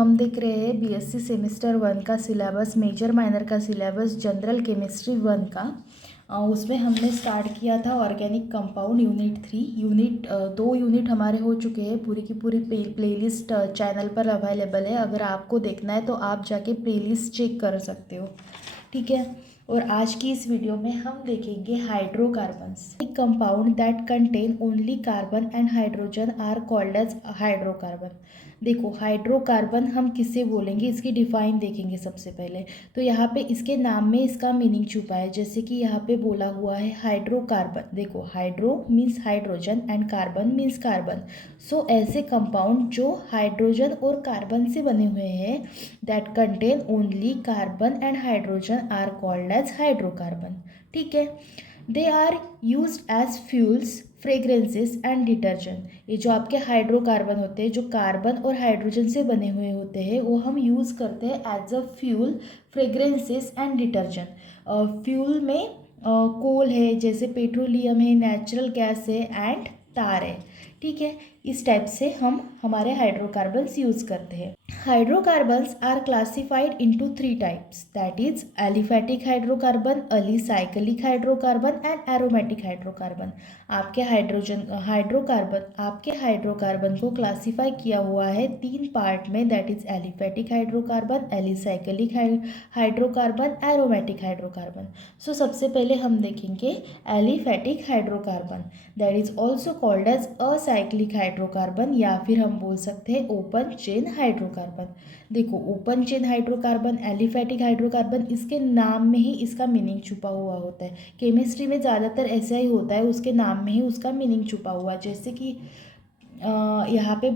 हम देख रहे हैं बीएससी सेमेस्टर 1 का सिलेबस, मेजर माइनर का सिलेबस, जनरल केमिस्ट्री 1 का। उसमें हमने स्टार्ट किया था ऑर्गेनिक कंपाउंड यूनिट 3। 2 यूनिट हमारे हो चुके हैं। पूरी की पूरी प्लेलिस्ट चैनल पर अवेलेबल है। अगर आपको देखना है तो आप जाके प्लेलिस्ट चेक कर सकते हो, ठीक है। और आज की इस वीडियो में हम देखेंगे hydrocarbons. Compound that contain only carbon and hydrogen are called as hydrocarbon. देखो, हाइड्रोकार्बन हम किससे बोलेंगे, इसकी डिफाइन देखेंगे सबसे पहले। तो यहाँ पे इसके नाम में इसका मीनिंग छुपा है। जैसे कि यहाँ पे बोला हुआ है हाइड्रोकार्बन। देखो, hydro means hydrogen and carbon means carbon. So ऐसे कंपाउंड जो हाइड्रोजन और कार्बन से बने हुए हैं, that contain only carbon and hydrogen are called as hydrocarbon, ठीक है। They are used as fuels, fragrances and detergent. ये जो आपके हाइड्रोकार्बन होते हैं, जो कार्बन और हाइड्रोजन से बने हुए होते हैं, वो हम यूज़ करते हैं as a fuel, fragrances and detergent. Fuel में कोल है, जैसे पेट्रोलियम है, नेचुरल गैस है एंड तार है, ठीक है। इस टाइप से हम हमारे हाइड्रोकार्बन्स यूज़ करते हैं। Hydrocarbons are classified into 3 types, that is aliphatic hydrocarbon, alicyclic hydrocarbon and aromatic hydrocarbon. आपके हाइड्रोकार्बन को क्लासीफाई किया हुआ है 3 पार्ट में, that is aliphatic hydrocarbon, alicyclic hydrocarbon, aromatic hydrocarbon. So सबसे पहले हम देखेंगे aliphatic hydrocarbon, that is also called as acyclic hydrocarbon, या फिर हम बोल सकते हैं ओपन चेन हाइड्रोकार्बन। देखो, open chain hydrocarbon, aliphatic hydrocarbon, इसके नाम में ही इसका मीनिंग छुपा हुआ होता है। केमिस्ट्री में ज़्यादातर ऐसा ही होता है, उसके नाम में ही उसका मीनिंग छुपा हुआ है। जैसे कि यहाँ पे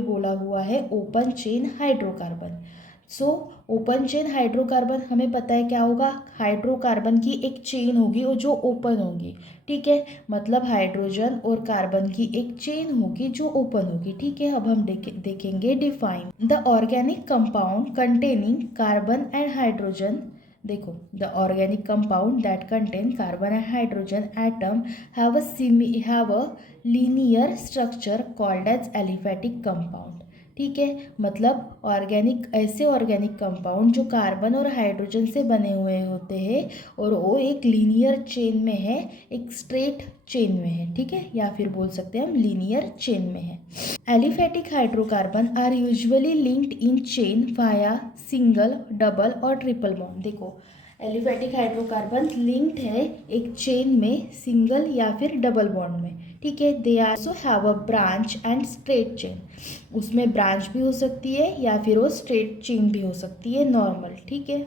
बोला हुआ है open chain hydrocarbon. So open chain hydrocarbon हमें पता है क्या होगा, हाइड्रोकार्बन की एक चेन होगी और जो ओपन होगी, ठीक है। मतलब हाइड्रोजन और कार्बन की एक चेन होगी जो ओपन होगी, ठीक है। अब हम देखेंगे define the organic compound containing carbon and hydrogen. देखो, the organic compound that contain carbon and hydrogen atom have a linear structure called as aliphatic compound, ठीक है। मतलब ऐसे ऑर्गेनिक कंपाउंड जो कार्बन और हाइड्रोजन से बने हुए होते हैं और वो एक लीनियर चेन में है, एक स्ट्रेट चेन में है, ठीक है, या फिर बोल सकते हैं हम लीनियर चेन में है। Aliphatic hydrocarbon are usually linked in chain via single, double और ट्रिपल बॉन्ड। देखो, एलिफेटिक हाइड्रोकार्बन लिंक्ड है एक चेन में, सिंगल या फिर डबल बॉन्ड में, ठीक है। They also have a branch and straight chain. उसमें ब्रांच भी हो सकती है या फिर वो स्ट्रेट चेन भी हो सकती है, नॉर्मल, ठीक है।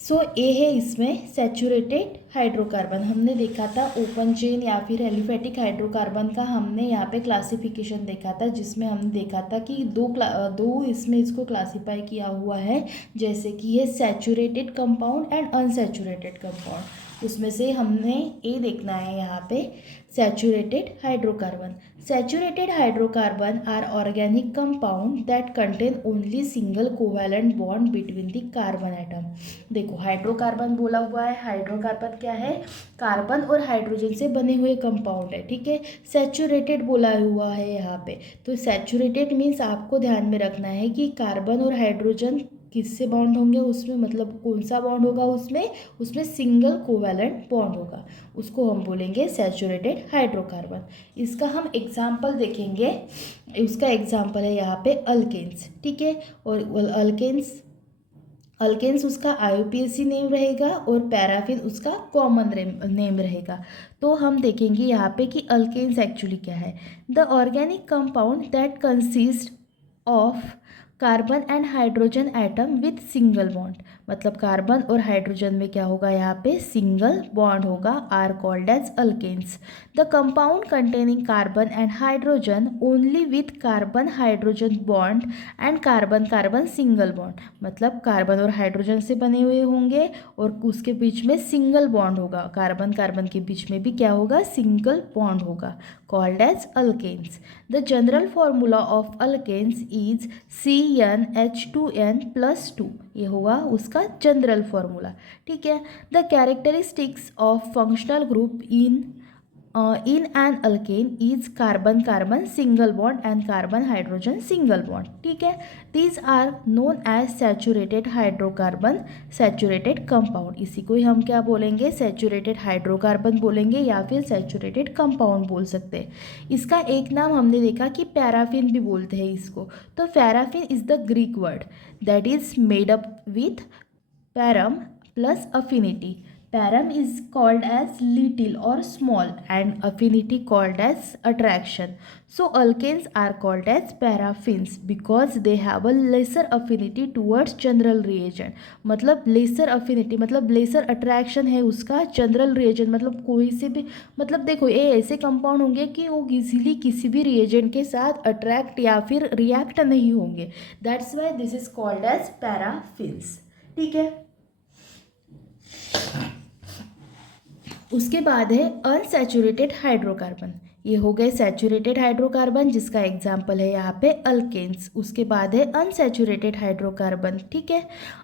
सो ए है इसमें सैचुरेटेड हाइड्रोकार्बन। हमने देखा था ओपन चेन या फिर एलिफेटिक हाइड्रोकार्बन का, हमने यहाँ पे क्लासिफिकेशन देखा था, जिसमें हमने देखा था कि दो इसमें इसको क्लासीफाई किया हुआ है, जैसे कि ये saturated compound and unsaturated compound. उसमें से हमने ए देखना है यहाँ पे saturated hydrocarbon. Saturated hydrocarbon are organic compound that contain only single covalent bond between the carbon atom. देखो, हाइड्रोकार्बन बोला हुआ है, हाइड्रोकार्बन क्या है, कार्बन और हाइड्रोजन से बने हुए कंपाउंड है, ठीक है। सैचुरेटेड बोला हुआ है यहाँ पे, तो सैचुरेटेड मीन्स आपको ध्यान में रखना है कि कार्बन और हाइड्रोजन किससे बॉन्ड होंगे उसमें, मतलब कौन सा बॉन्ड होगा उसमें सिंगल कोवैलेंट बॉन्ड होगा, उसको हम बोलेंगे सैचुरेटेड हाइड्रोकार्बन। इसका हम एग्जाम्पल देखेंगे। उसका एग्जाम्पल है यहाँ पे अल्केन्स, ठीक है। और अल्केन्स उसका IUPAC नेम रहेगा और पैराफिन उसका कॉमन नेम रहेगा। तो हम देखेंगे यहाँ पे कि अल्केन्स एक्चुअली क्या है। The organic compound that consist of carbon and hydrogen atom with single bond. मतलब कार्बन और हाइड्रोजन में क्या होगा, यहाँ पे सिंगल बॉन्ड होगा, are called as alkanes. The compound containing carbon and hydrogen only with carbon hydrogen bond and carbon carbon single bond. मतलब carbon और हाइड्रोजन से बने हुए होंगे और उसके बीच में सिंगल बॉन्ड होगा, कार्बन कार्बन के बीच में भी क्या होगा, सिंगल बॉन्ड होगा, called as alkanes. The general formula of alkanes is CnH2n+2। ये होगा उसका जनरल फॉर्मूला, ठीक है। The characteristics of functional group in in an alkane is carbon carbon single bond and carbon hydrogen single bond. ठीक है, these are known as saturated hydrocarbon saturated compound. इसी को ही हम क्या बोलेंगे, सैचुरेटेड हाइड्रोकार्बन बोलेंगे या फिर सैचुरेटेड कंपाउंड बोल सकते हैं. इसका एक नाम हमने देखा कि पैराफिन भी बोलते हैं इसको. तो paraffin is the Greek word that is made up with param plus affinity. Param is called as little or small and affinity called as attraction. So alkanes are called as paraffins because they have a lesser affinity towards general reagent. मतलब lesser affinity मतलब lesser attraction है उसका general reagent मतलब कोई से भी, मतलब देखो ये ऐसे कंपाउंड होंगे कि वो इजीली किसी भी reagent के साथ अट्रैक्ट या फिर रिएक्ट नहीं होंगे. That's why this is called as paraffins. ठीक है. उसके बाद है अनसैचुरेटेड हाइड्रोकार्बन. ये हो गए सैचुरेटेड हाइड्रोकार्बन जिसका एग्जाम्पल है यहाँ पे अल्केन्स. उसके बाद है अनसैचुरेटेड हाइड्रोकार्बन. ठीक है,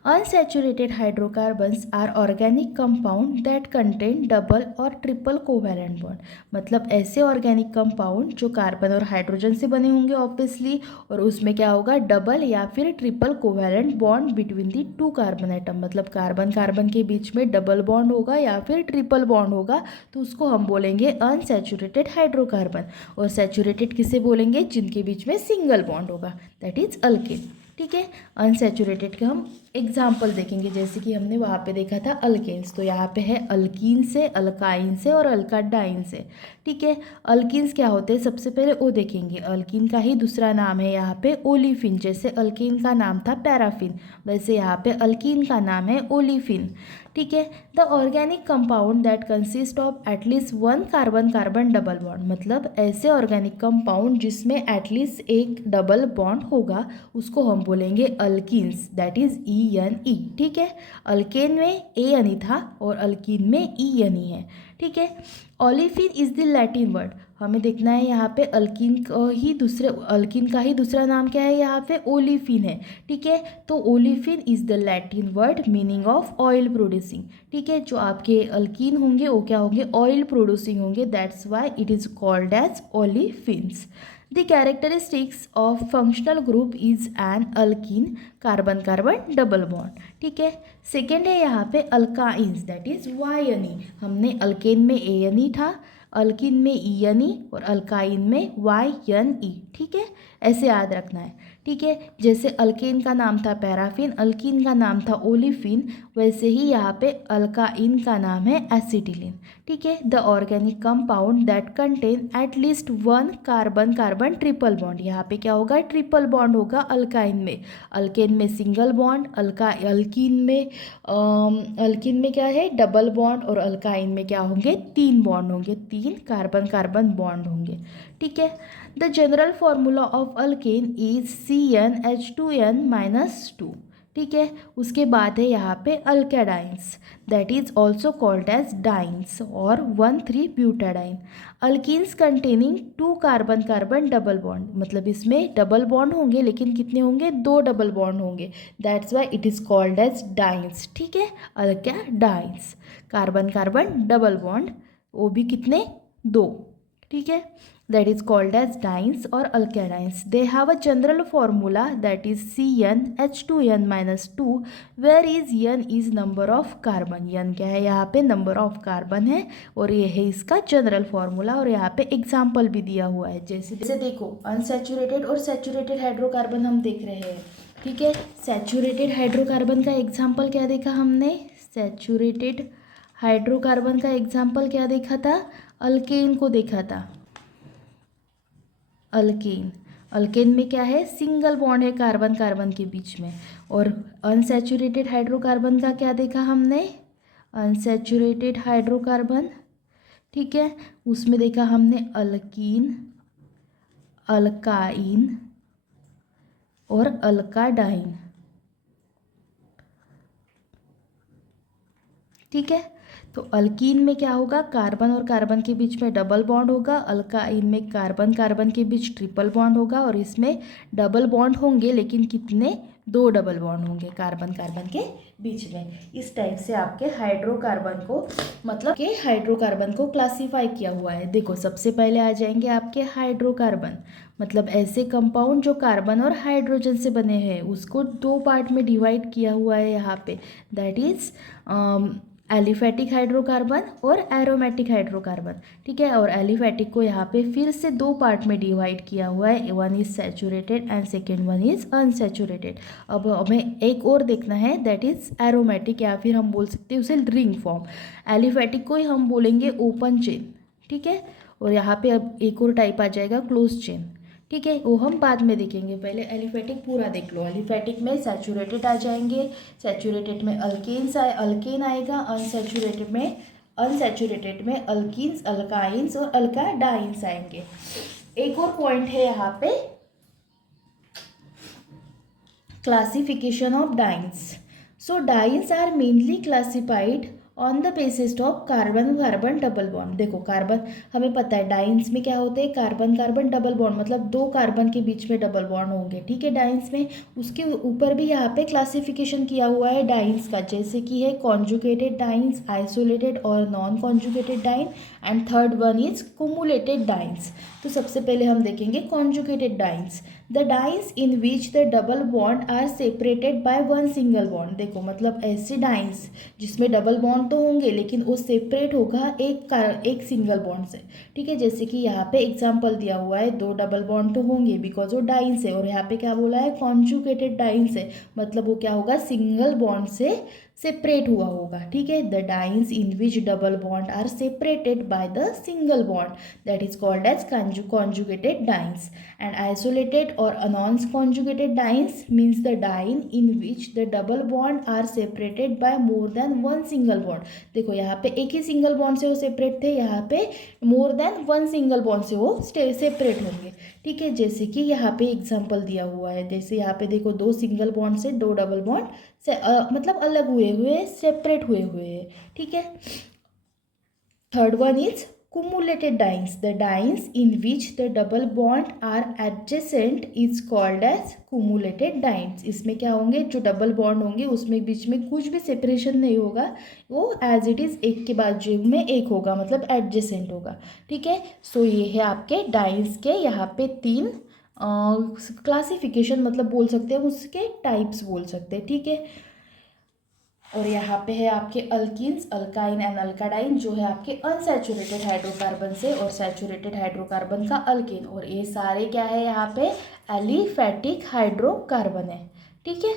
unsaturated hydrocarbons are organic compound that contain double और ट्रिपल कोवैलेंट बॉन्ड. मतलब ऐसे ऑर्गेनिक कंपाउंड जो कार्बन और हाइड्रोजन से बने होंगे ऑब्वियसली, और उसमें क्या होगा, डबल या फिर triple covalent bond between the two carbon atom. मतलब कार्बन कार्बन के बीच में डबल बॉन्ड होगा या फिर ट्रिपल बॉन्ड होगा, तो उसको हम बोलेंगे अनसैचुरेटेड हाइड्रोकार्बन. और सैचुरेटेड किसे बोलेंगे, जिनके बीच में सिंगल बॉन्ड होगा, दैट इज अल्केन. ठीक है, अनसैचुरेटेड के हम एग्जाम्पल देखेंगे जैसे कि हमने वहाँ पे देखा था अल्केन्स. तो यहाँ पे है अल्कीन से, अल्काइन से और अल्काडाइन से. ठीक है, अल्कीन्स क्या होते हैं सबसे पहले वो देखेंगे. अल्कीन का ही दूसरा नाम है यहाँ पे ओलिफिन. जैसे अल्कीन का नाम था पैराफिन, वैसे यहाँ पे अल्कीन का नाम है ओलिफिन. ठीक है, the organic compound that consist of at least one carbon carbon double bond. मतलब ऐसे ऑर्गेनिक कंपाउंड जिसमें एटलीस्ट एक डबल बॉन्ड होगा उसको हम बोलेंगे अल्कीन्स, दैट इज ENE. ठीक है, अल्केन में ANE था और अल्कीन में ENE है. ठीक है, olefin is the Latin word. हमें देखना है यहाँ पे अल्कीन का ही दूसरा नाम क्या है, यहाँ पे ओलिफिन है. ठीक है, तो olefin is the Latin word meaning of oil producing. ठीक है, जो आपके अल्कीन होंगे वो क्या होंगे, ऑयल प्रोड्यूसिंग होंगे. That's why it is called as olefins. The characteristics of functional group is an alkene carbon carbon double bond. ठीक है, सेकेंड है यहाँ पे अल्काइंस दैट इज YNE. हमने अल्केन में ANE था, अल्कीन में ENE और अल्काइन में YNE. ठीक है, ऐसे याद रखना है. ठीक है, जैसे अल्केन का नाम था पैराफिन, अल्कीन का नाम था ओलिफिन, वैसे ही यहाँ पे अल्काइन का नाम है एसिटिलीन. ठीक है, the organic compound that contain at least one carbon carbon triple bond. यहाँ पे क्या होगा, ट्रिपल बॉन्ड होगा अल्काइन में. अल्केन में सिंगल बॉन्ड, अल्कीन में क्या है, डबल बॉन्ड, और अल्काइन में क्या होंगे, तीन बॉन्ड होंगे, तीन कार्बन कार्बन बॉन्ड होंगे. ठीक है, the general formula of alkane is CnH2n-2. ठीक है, उसके बाद है यहाँ पे alkadienes that is also called as dienes और 1,3-ब्यूटाडाइन. Alkynes containing two carbon carbon double bond. मतलब इसमें डबल बॉन्ड होंगे लेकिन कितने होंगे, दो डबल बॉन्ड होंगे. That's why it is called as dienes. ठीक है, alkadienes, carbon carbon double bond, वो भी कितने, दो. ठीक है, that is called as dienes or alkedynes. They have a general formula that is CnH2n-2 where is n is number of carbon. n क्या है यहाँ पे, number of carbon है, और ये है इसका जनरल फॉर्मूला. और यहाँ पे एग्जाम्पल भी दिया हुआ है. जैसे देखो अनसैचुरेटेड और सैचुरेटेड हाइड्रोकार्बन हम देख रहे हैं. ठीक है, सैचुरेटेड हाइड्रोकार्बन का एग्जाम्पल क्या देखा हमने, सैचुरेटेड हाइड्रोकार्बन का एग्जाम्पल क्या देखा था, अल्केन को देखा था. अल्केन में क्या है, सिंगल बॉन्ड है कार्बन कार्बन के बीच में. और अनसैचुरेटेड हाइड्रोकार्बन का क्या देखा हमने, अनसैचुरेटेड हाइड्रोकार्बन. ठीक है, उसमें देखा हमने अल्कीन, अल्काइन और अल्काडाइन. ठीक है, तो अल्कीन में क्या होगा, कार्बन और कार्बन के बीच में डबल बॉन्ड होगा, अल्काइन में कार्बन कार्बन के बीच ट्रिपल बॉन्ड होगा, और इसमें डबल बॉन्ड होंगे लेकिन कितने, 2 डबल बॉन्ड होंगे कार्बन कार्बन के बीच में। इस टाइप से आपके हाइड्रोकार्बन को, मतलब के हाइड्रोकार्बन को क्लासीफाई किया हुआ है। देखो सबसे पहले आ जाएंगे आपके हाइड्रोकार्बन, मतलब ऐसे कंपाउंड जो कार्बन और हाइड्रोजन से बने हैं, उसको 2 पार्ट में डिवाइड किया हुआ है यहाँ पे, दैट इज एलिफेटिक हाइड्रोकार्बन और एरोमेटिक हाइड्रोकार्बन। ठीक है, और एलिफेटिक को यहाँ पे फिर से 2 पार्ट में डिवाइड किया हुआ है, one is saturated and second one is unsaturated. अब हमें एक और देखना है, दैट इज एरोमेटिक, या फिर हम बोल सकते हैं उसे रिंग फॉर्म। एलिफेटिक को ही हम बोलेंगे ओपन चेन। ठीक है, और यहाँ पे अब एक और टाइप आ जाएगा क्लोज चेन। ठीक है, वो हम बाद में देखेंगे, पहले एलिफेटिक पूरा देख लो। एलिफेटिक में सैचुरेटेड आ जाएंगे, सैचुरेटेड में अल्केन आएगा, अनसैचुरेटेड में अल्कीन्स, अल्काइंस और अल्काडाइंस आएंगे। एक और पॉइंट है यहाँ पे, classification of dienes. So dienes are mainly classified on the basis of carbon carbon double bond. देखो कार्बन, हमें पता है डाइंस में क्या होते हैं, कार्बन कार्बन डबल बॉन्ड, मतलब 2 कार्बन के बीच में डबल बॉन्ड होंगे। ठीक है, डाइंस में उसके ऊपर भी यहाँ पे क्लासिफिकेशन किया हुआ है डाइंस का, जैसे कि है कॉन्जुगेटेड डाइंस, आइसोलेटेड और non conjugated diene, and third one is cumulated dienes. तो सबसे पहले हम देखेंगे conjugated dienes, the dienes in which the double bond are separated by one single bond. देखो मतलब ऐसे डाइंस जिसमें डबल बॉन्ड तो होंगे लेकिन वो सेपरेट होगा एक सिंगल बॉन्ड से। ठीक है, जैसे कि यहाँ पे एग्जांपल दिया हुआ है, 2 डबल बॉन्ड तो होंगे बिकॉज वो डाइंस है, और यहाँ पे क्या बोला है, कॉन्जुगेटेड डाइंस है, मतलब वो क्या होगा, सिंगल बॉन्ड से सेपरेट हुआ होगा। ठीक है, the dienes in which double bond are separated by the single bond, that is called as conjugated dienes. And isolated or non-conjugated dienes means the diene in which the double bond are separated by more than one single bond. देखो यहाँ पे एक ही single bond से वो separate थे, यहाँ पे more than one single bond से वो सेपरेट होंगे। ठीक है, जैसे कि यहाँ पे एग्जांपल दिया हुआ है, जैसे यहाँ पे देखो 2 सिंगल बॉन्ड से 2 डबल बॉन्ड से मतलब अलग हुए सेपरेट हुए हैं। ठीक है, third one is cumulated dienes. The dienes in which the double bond are adjacent is called as cumulated dienes. इसमें क्या होंगे, जो डबल बॉन्ड होंगे उसमें बीच में कुछ भी सेपरेशन नहीं होगा, वो एज इट इज़ एक के बाद जो में एक होगा, मतलब एडजेसेंट होगा। ठीक है, सो ये है आपके डाइंस के यहाँ पे 3 क्लासिफिकेशन, मतलब बोल सकते हैं उसके टाइप्स बोल सकते हैं। ठीक है, और यहाँ पे है आपके अल्कीन्स, अल्काइन एंड अल्काडाइन, जो है आपके अनसैचुरेटेड हाइड्रोकार्बन से, और सैचुरेटेड हाइड्रोकार्बन का अल्केन, और ये सारे क्या है यहाँ पे एलिफेटिक हाइड्रोकार्बन है। ठीक है।